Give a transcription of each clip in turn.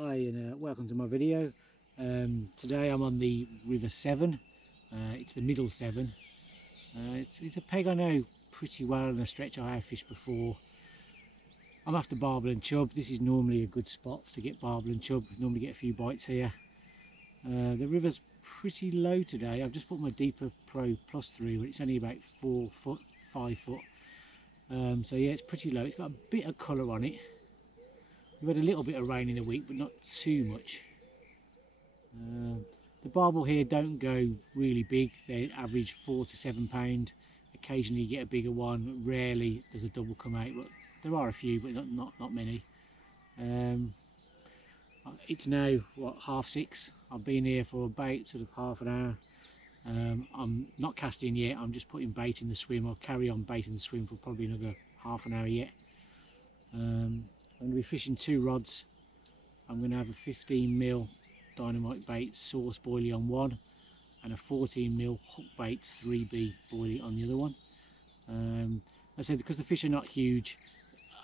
Hi and welcome to my video. Today I'm on the River Severn. It's the Middle Severn. It's a peg I know pretty well and a stretch I have fished before. I'm after barbel and chub. This is normally a good spot to get barbel and chub. Normally get a few bites here. The river's pretty low today. I've just put my Deeper Pro Plus through, but it's only about 4 foot, 5 foot. So yeah, it's pretty low. It's got a bit of colour on it. We've had a little bit of rain in the week, but not too much. The barbel here don't go really big. They average 4 to 7 pound. Occasionally you get a bigger one. Rarely does a double come out, but there are a few, but not many. It's now what, 6:30. I've been here for about sort of half an hour. I'm not casting yet. I'm just putting bait in the swim. I'll carry on baiting the swim for probably another half an hour yet. I'm going to be fishing 2 rods. I'm going to have a 15mm dynamite bait source boilie on one and a 14mm hook bait 3B boilie on the other one. As I said, because the fish are not huge,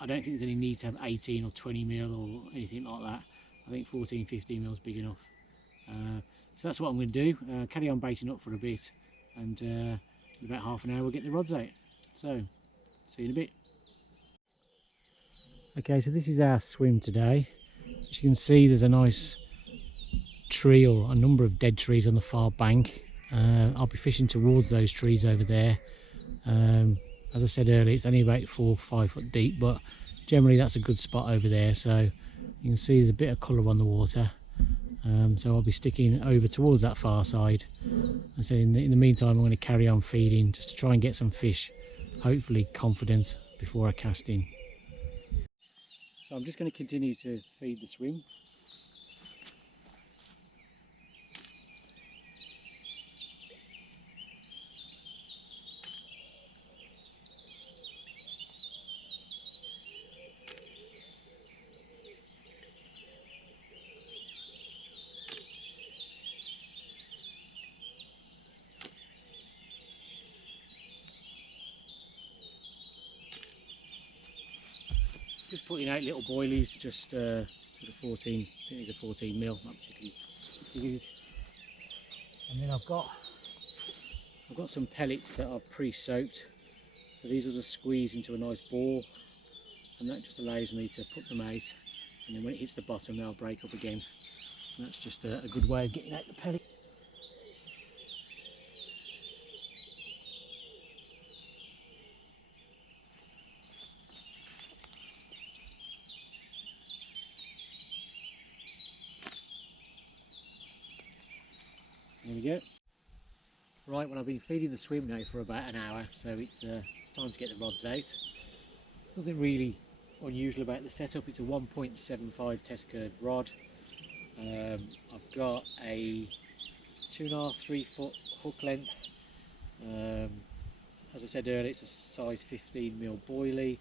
I don't think there's any need to have 18 or 20mm or anything like that. I think 14-15mm is big enough. So that's what I'm going to do. Carry on baiting up for a bit, and in about half an hour we'll get the rods out. So see you in a bit. Okay, so this is our swim today. As you can see, there's a nice tree or a number of dead trees on the far bank. I'll be fishing towards those trees over there. As I said earlier, it's only about 4 or 5 foot deep, but generally that's a good spot over there. So you can see there's a bit of colour on the water. So I'll be sticking over towards that far side. And so in the meantime, I'm going to carry on feeding just to try and get some fish, hopefully confident, before I cast in. So I'm just going to continue to feed the swim. Just putting out little boilies, just sort of 14, I think these are 14mm, not particularly huge. And then I've got some pellets that I've pre-soaked, so these will just squeeze into a nice ball, and that just allows me to put them out, and then when it hits the bottom they'll break up again. And that's just a good way of getting out the pellet. There we go. Right, well, I've been feeding the swim now for about an hour, so it's time to get the rods out. Nothing really unusual about the setup. It's a 1.75 test curve rod. I've got a 2.5–3 foot hook length. As I said earlier, it's a size 15mm boilie.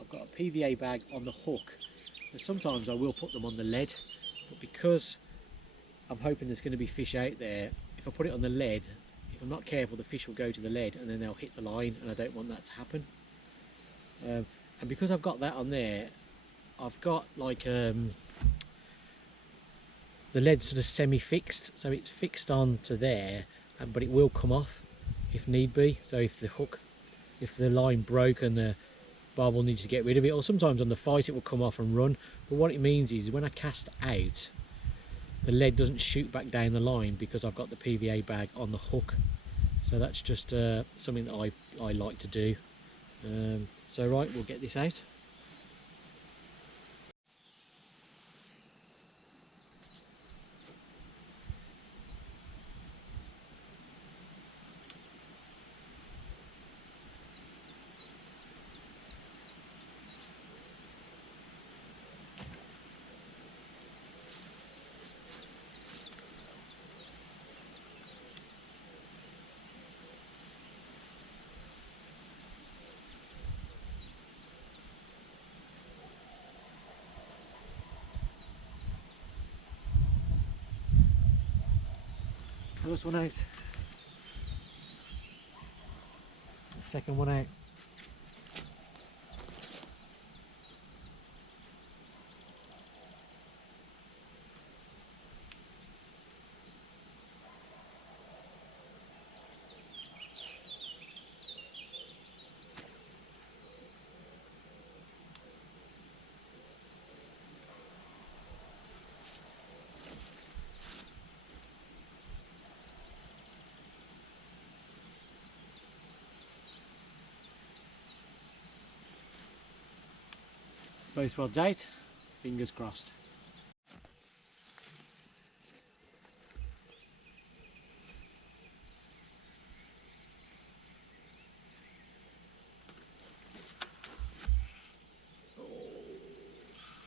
I've got a PVA bag on the hook, and sometimes I will put them on the lead, but because I'm hoping there's going to be fish out there, if I put it on the lead, if I'm not careful, the fish will go to the lead and then they'll hit the line, and I don't want that to happen. And because I've got that on there, I've got like the lead sort of semi-fixed, so it's fixed on to there, but it will come off if need be. So if the line broke and the barbel needs to get rid of it, or sometimes on the fight it will come off and run. But what it means is when I cast out, the lead doesn't shoot back down the line because I've got the PVA bag on the hook. So that's just something that I like to do. So right, we'll get this out. First one out. The second one out. both rods out, fingers crossed.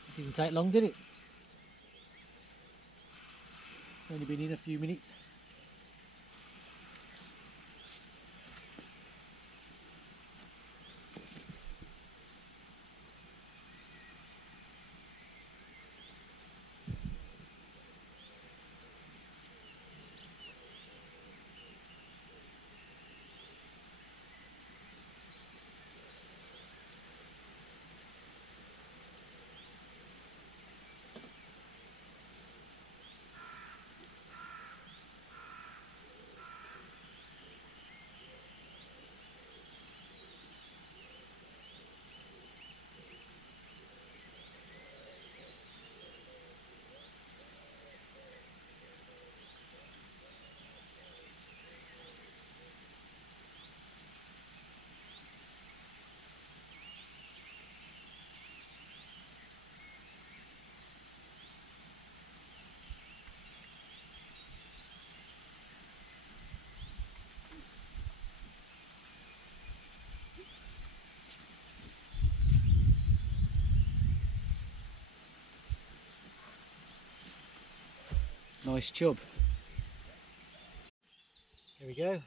It didn't take long, did it? It's only been in a few minutes. Nice chub. Here we go,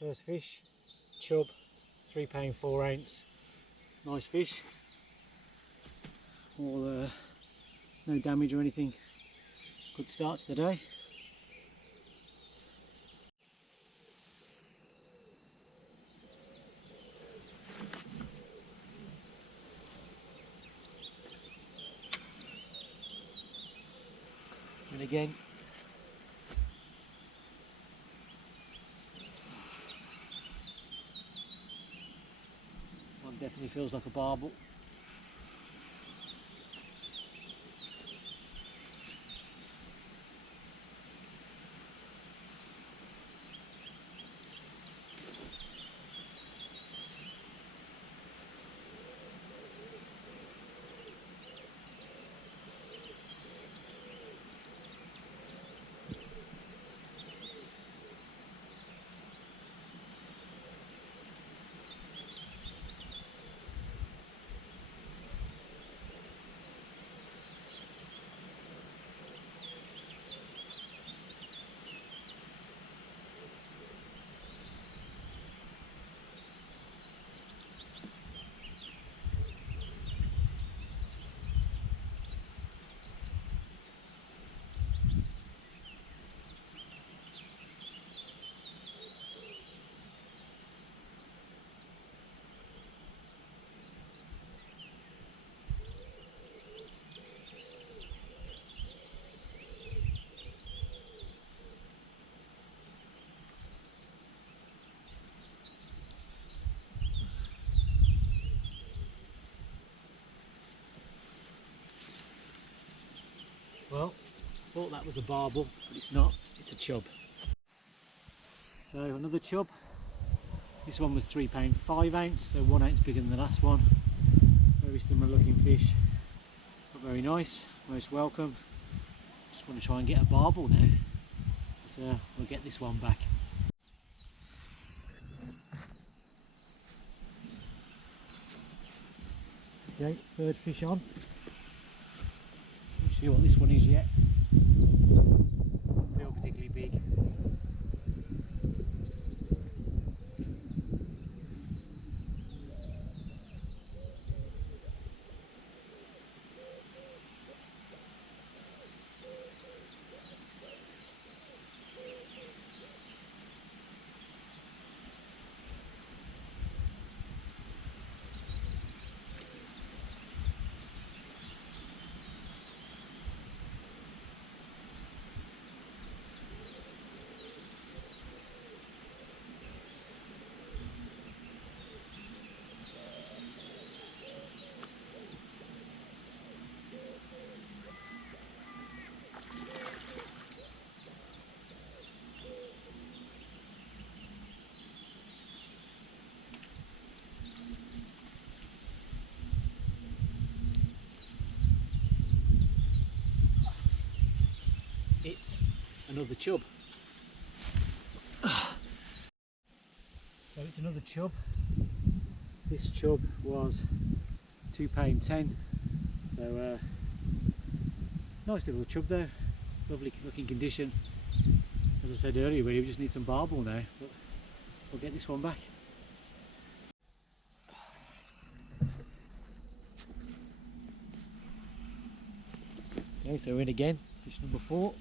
first fish, chub, £3 4oz. Nice fish. All no damage or anything. Good start to the day. And again, this one definitely feels like a barbel. Well, thought that was a barbel, but it's not, it's a chub. So another chub. This one was £3 5oz, so 1oz bigger than the last one. Very similar looking fish, but very nice, most welcome. Just want to try and get a barbel now, but we'll get this one back. Okay, third fish on. Not sure what this one is yet. Doesn't feel particularly big. It's another chub. So it's another chub. This chub was £2.10. So nice little chub there. Lovely looking condition. As I said earlier, we just need some barbel now, but we'll get this one back. Okay, so we're in again, fish number 4.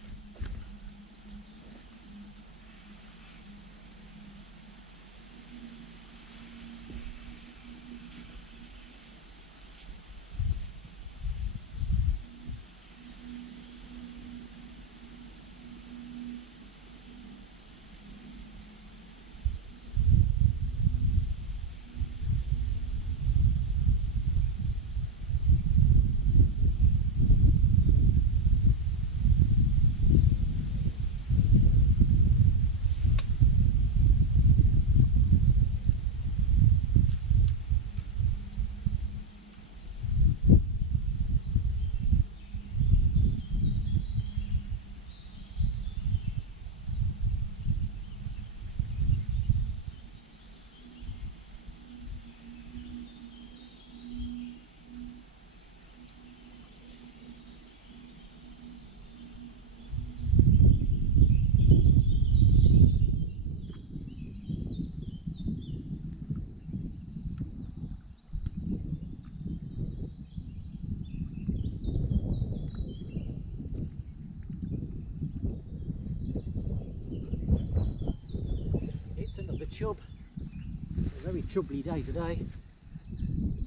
It's another chub. A very chubbly day today.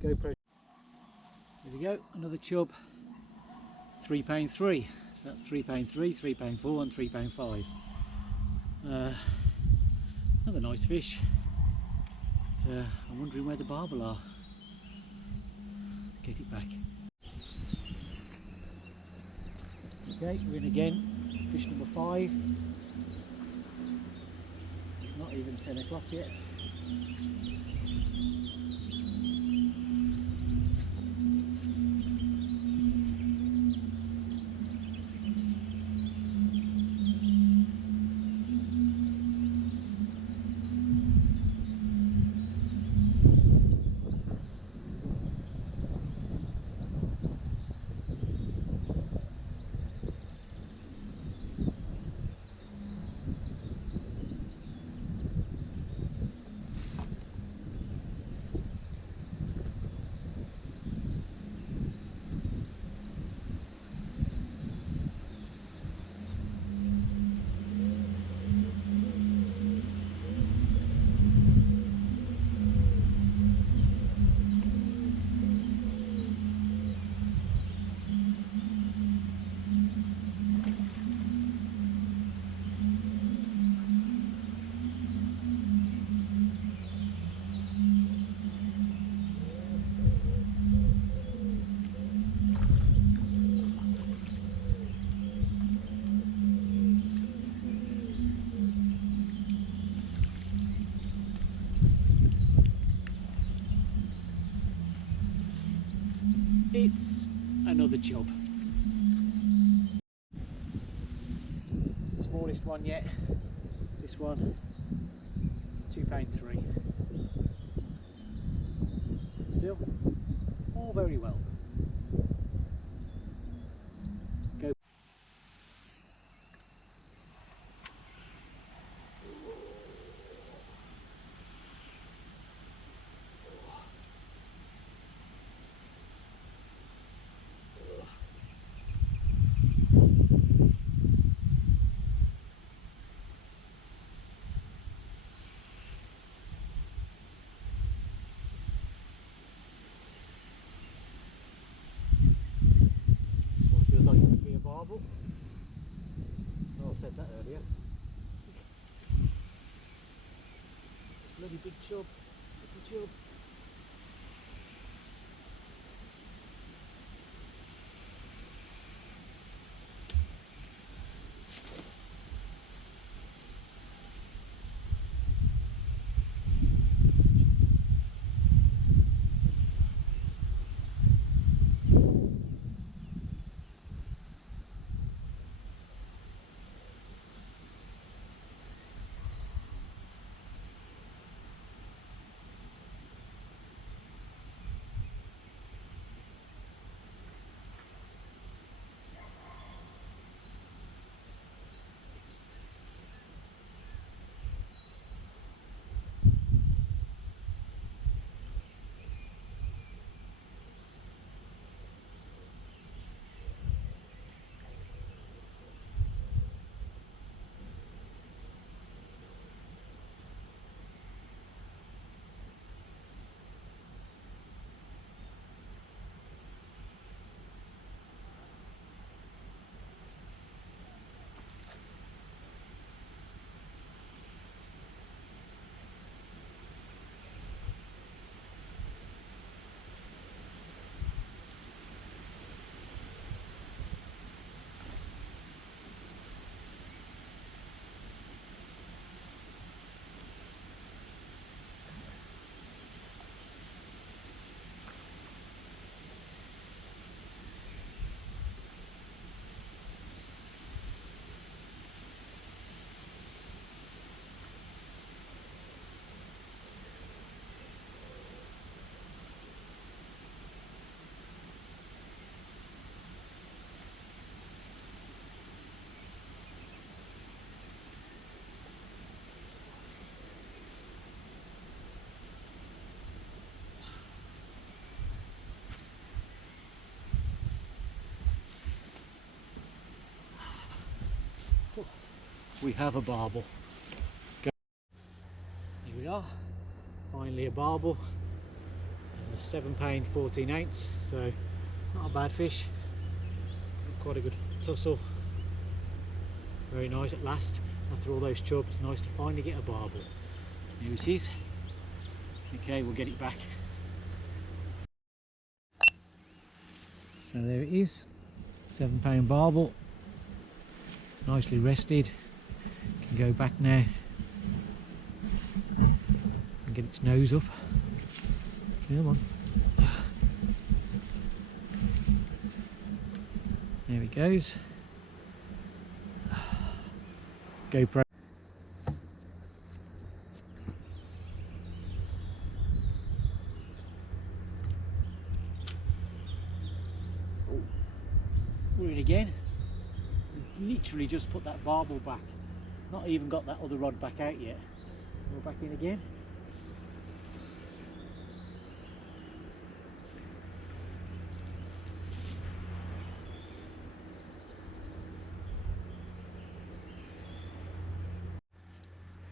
GoPro. There we go, another chub. £3.3. So that's £3.3, £3.4 and £3.5. Another nice fish. But, I'm wondering where the barbel are. Get it back. Okay, we're in again. Fish number 5. It's not even 10 o'clock yet. It's another chub. Smallest one yet. This one, £2.3. Still, all very well. Go. Barbel. Oh, I said that earlier. Bloody big chub, little chub. we have a barbel. Here we are, finally a barbel. £7 14/8, so not a bad fish. Quite a good tussle. Very nice at last. After all those chubs, it's nice to finally get a barbel. Here it is. Okay, we'll get it back. So there it is, £7 barbel, nicely rested. Can go back now and get its nose up. Come on. There it goes. GoPro. Oh, we're in again. We've literally just put that barbel back. Not even got that other rod back out yet. We're back in again.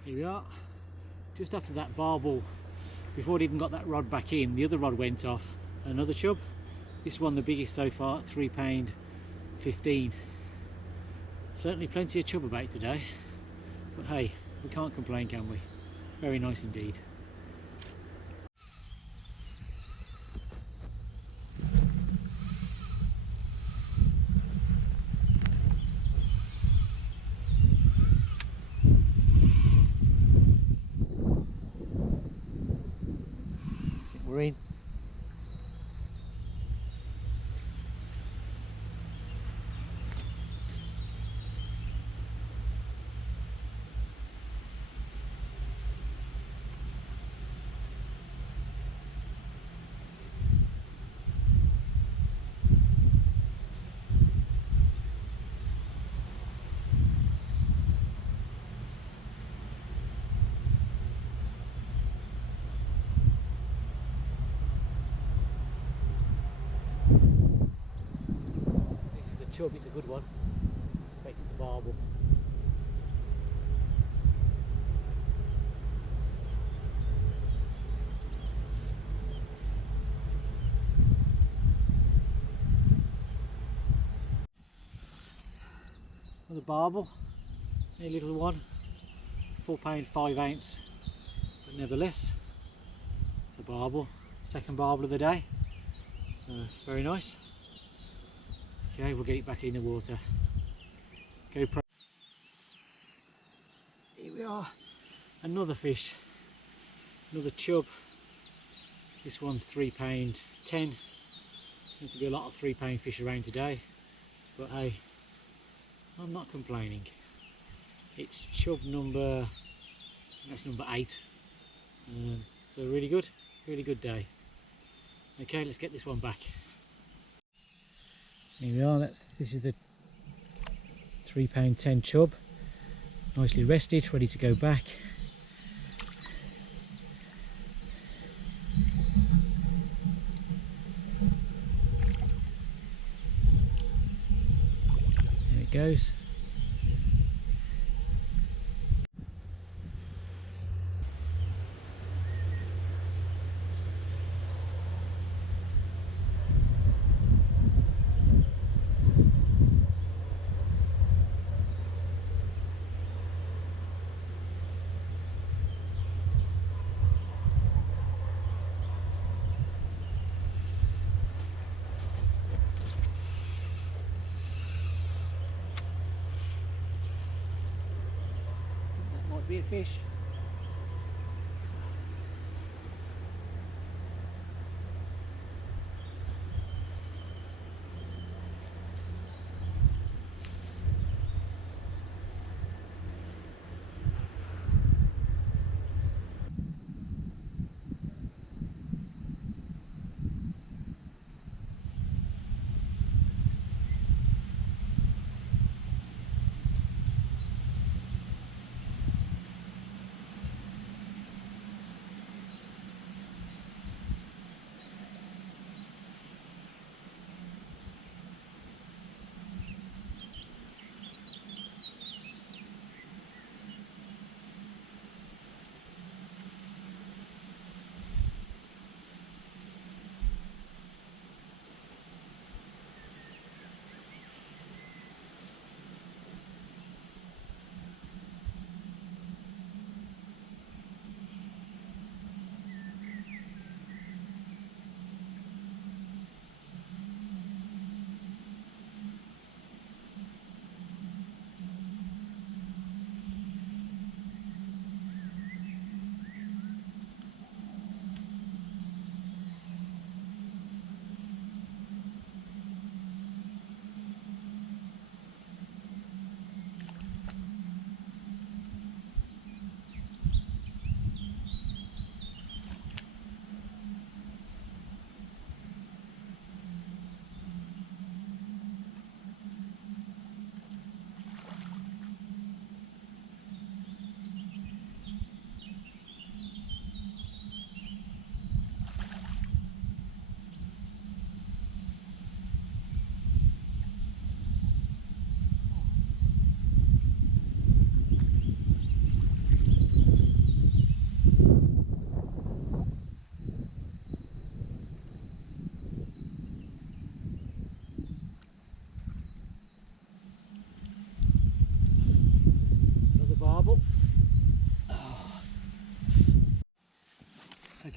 Here we are, just after that barbel, before it even got that rod back in, the other rod went off, another chub. This one the biggest so far, £3 15. Certainly plenty of chub about today, but hey, we can't complain, can we? Very nice indeed. We're in. Chub, it's a good one. I expect it's a barbel. Another barbel, a little one, £4 5/8, but nevertheless, it's a barbel. Second barbel of the day, so it's very nice. Okay, we'll get it back in the water. GoPro. Here we are, another fish, another chub. This one's £3 10. Seems to be a lot of £3 fish around today, but hey, I'm not complaining. It's chub number, that's number 8. So really good day. Okay, let's get this one back. Here we are, this is the £3 10 chub, nicely rested, ready to go back. There it goes. Be a fish.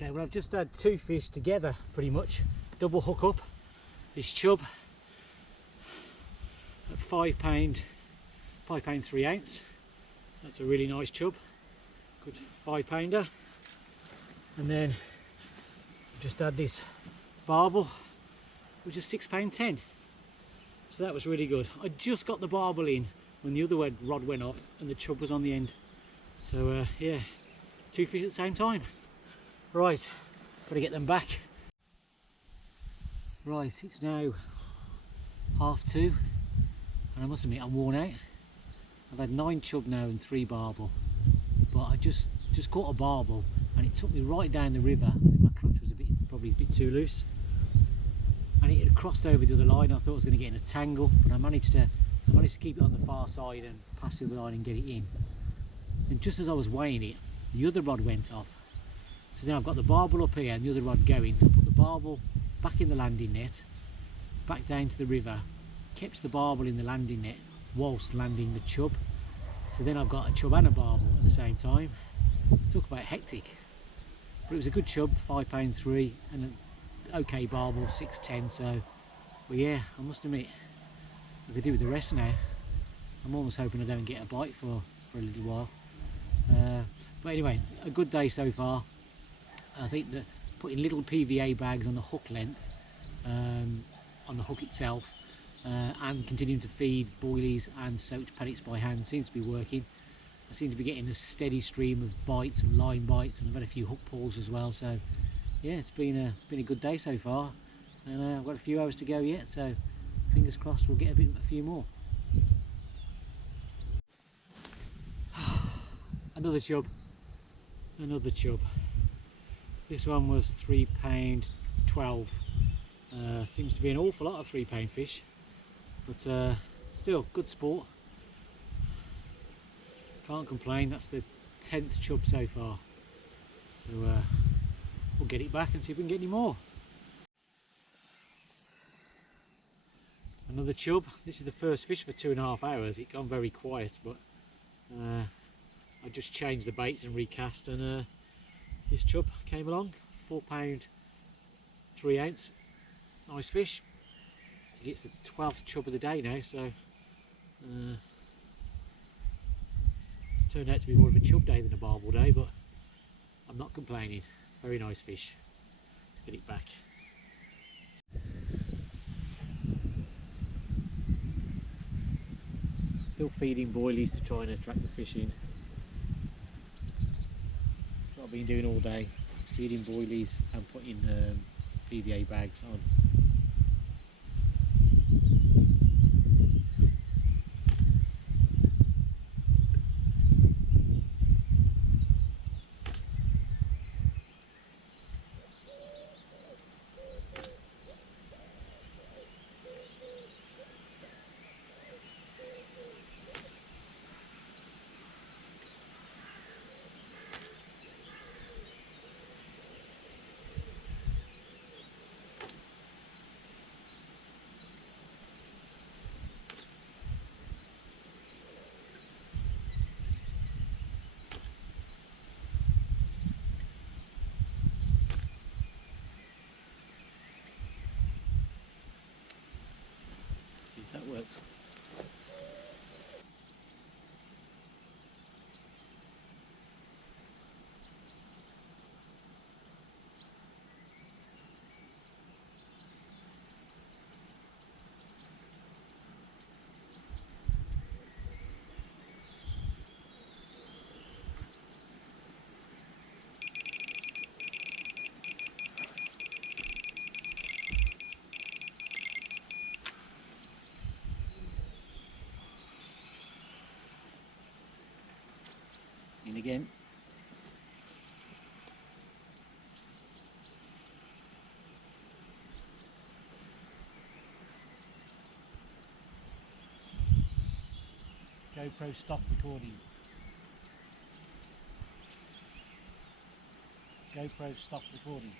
Okay, well I've just had two fish together pretty much, double hook up. This chub at £5, £5 3 ounce. So that's a really nice chub, good £5 pounder. And then I've just had this barbel, which is £6.10. So that was really good. I just got the barbel in when the other rod went off and the chub was on the end. So yeah, two fish at the same time. Right, got to get them back. Right, it's now 2:30 and I must admit I'm worn out. I've had 9 chub now and 3 barbel, but I just caught a barbel and it took me right down the river. My clutch was probably a bit too loose, and it had crossed over the other line. I thought I was going to get in a tangle, but I managed to keep it on the far side and pass the other line and get it in. And just as I was weighing it, the other rod went off. So then I've got the barbel up here and the other rod going, so I put the barbel back in the landing net, back down to the river, kept the barbel in the landing net whilst landing the chub. So then I've got a chub and a barbel at the same time. Talk about hectic. But it was a good chub, £5 3, and an okay barbel, £6.10. So, but yeah, I must admit, I could do with the rest now. I'm almost hoping I don't get a bite for a little while. But anyway, a good day so far. I think that putting little PVA bags on the hook length, on the hook itself, and continuing to feed boilies and soaked pellets by hand seems to be working. I seem to be getting a steady stream of bites and line bites, and I've had a few hook pulls as well. So yeah, it's been a good day so far, and I've got a few hours to go yet. So fingers crossed we'll get a few more. Another chub, another chub. This one was £3.12. Seems to be an awful lot of £3 fish, but still good sport. Can't complain. That's the 10th chub so far. So we'll get it back and see if we can get any more. Another chub. This is the first fish for 2.5 hours. It gone very quiet, but I just changed the baits and recast, and this chub came along. £4 3 ounce. Nice fish. It's the 12th chub of the day now, so it's turned out to be more of a chub day than a barbel day, but I'm not complaining. Very nice fish. Let's get it back. Still feeding boilies to try and attract the fish in. That's what I've been doing all day, feeding boilies and putting PVA bags on. See if that works. In again. GoPro stop recording. GoPro stop recording.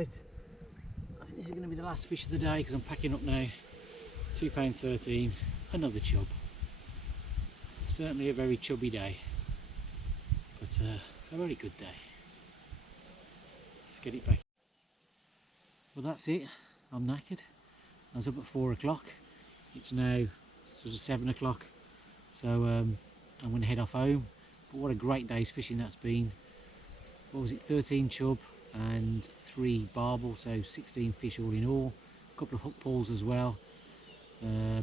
Right, I think this is going to be the last fish of the day because I'm packing up now. £2.13, another chub. Certainly a very chubby day, but a very good day. Let's get it back. Well, that's it. I'm knackered. I was up at 4 o'clock. It's now sort of 7 o'clock, so I'm going to head off home. But what a great day's fishing that's been. What was it, 13 chub and 3 barbel, so 16 fish all in all. A couple of hook pulls as well.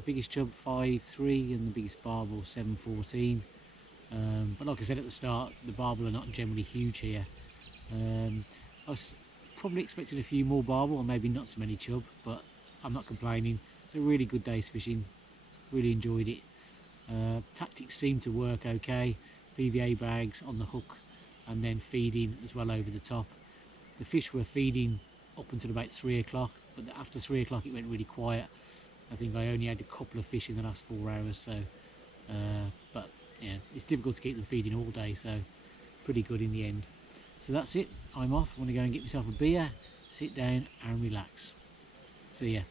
Biggest chub 5.3 and the biggest barbel 7.14. But like I said at the start, the barbel are not generally huge here. I was probably expecting a few more barbel or maybe not so many chub, but I'm not complaining. It's a really good day's fishing. Really enjoyed it. Tactics seem to work okay. PVA bags on the hook and then feeding as well over the top. The fish were feeding up until about 3 o'clock, but after 3 o'clock it went really quiet. I think I only had a couple of fish in the last 4 hours, so but yeah, it's difficult to keep them feeding all day, so pretty good in the end. So that's it, I'm off. I'm going to go and get myself a beer, sit down and relax. See ya.